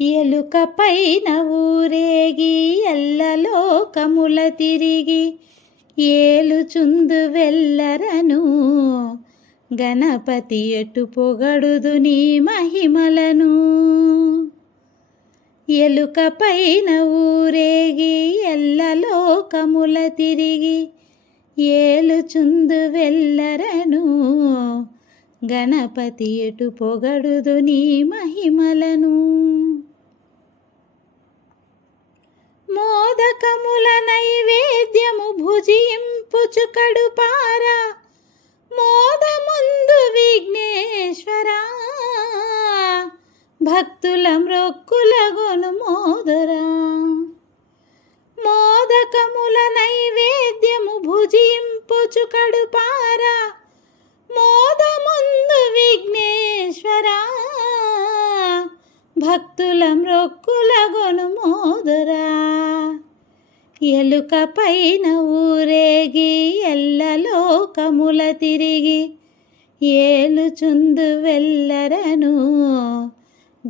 ఎలుక పైన ఊరేగి ఎల్లలోకముల తిరిగి ఏలుచుందు వెల్లరను గణపతి ఎటు పొగడుదు నీ మహిమలను. ఎలుక పైన ఊరేగి ఎల్లలోకముల తిరిగి ఏలుచుందు వెల్లరను గణపతి ఎటు పొగడుదు నీ మహిమలను. మోదకముల నైవేద్యము భుజింపుచు కడుపారా మోదముందు విఘ్నేశ్వరా భక్తుల మ్రొక్కుల గొను మోదరా. మోదకముల నైవేద్యము భుజింపుచు కడుపారా మోదముందు విఘ్నేశ్వరా భక్తుల మ్రొక్కుల గొను మోదరా. ఎలుక పైన ఊరేగి ఎల్లలోకముల తిరిగి ఏలుచుందు వెల్లరను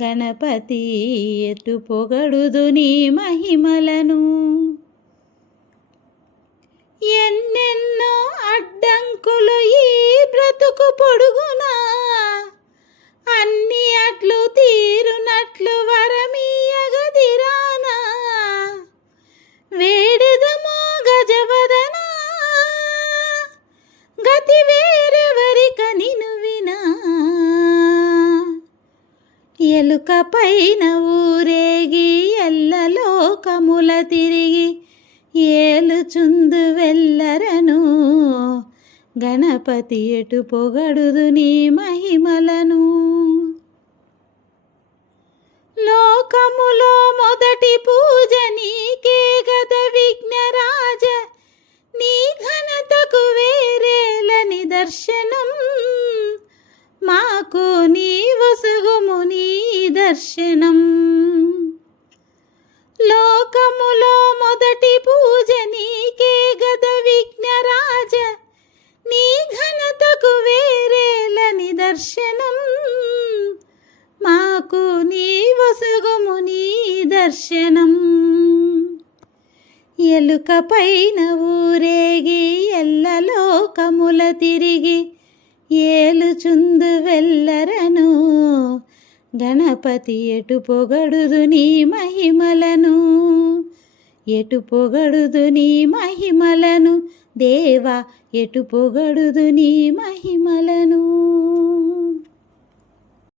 గణపతి ఎటు పొగడుదు నీ మహిమలను. ఎన్నెన్నో అడ్డంకులు ఈ బ్రతుకు పొడుగునా అన్ని అట్లు తీరునట్లు వరమీయగదిరానా వేడెదమో గజవదనా గతి వేరెవరిక నిను వినా. ఎలుక పైన ఊరేగి ఎల్లలోకముల తిరిగి ఏలుచుందు వెల్లరను గణపతి ఎటు పొగడుదు నీ మహిమలను. లోకములో మొదటి పూజ నీకే గద విఘ్నరాజ నీ ఘనతకు వేరేల నిదర్శనం మాకు నీ వసుగుము నీ దర్శనం. లోకములో మొదటి పూజ నీకే గద విఘ్నరాజ నీ ఘనతకు వేరేల నిదర్శనం మాకు నీ వసుగుము నీ దర్శనం. ఎలుక పైన ఊరేగి ఎల్లలోకముల తిరిగి ఏలుచుందు వెల్లరను గణపతి ఎటు పొగడుదు నీ మహిమలను. ఎటు పొగడుదు నీ మహిమలను దేవా ఎటు పొగడుదు నీ మహిమలను.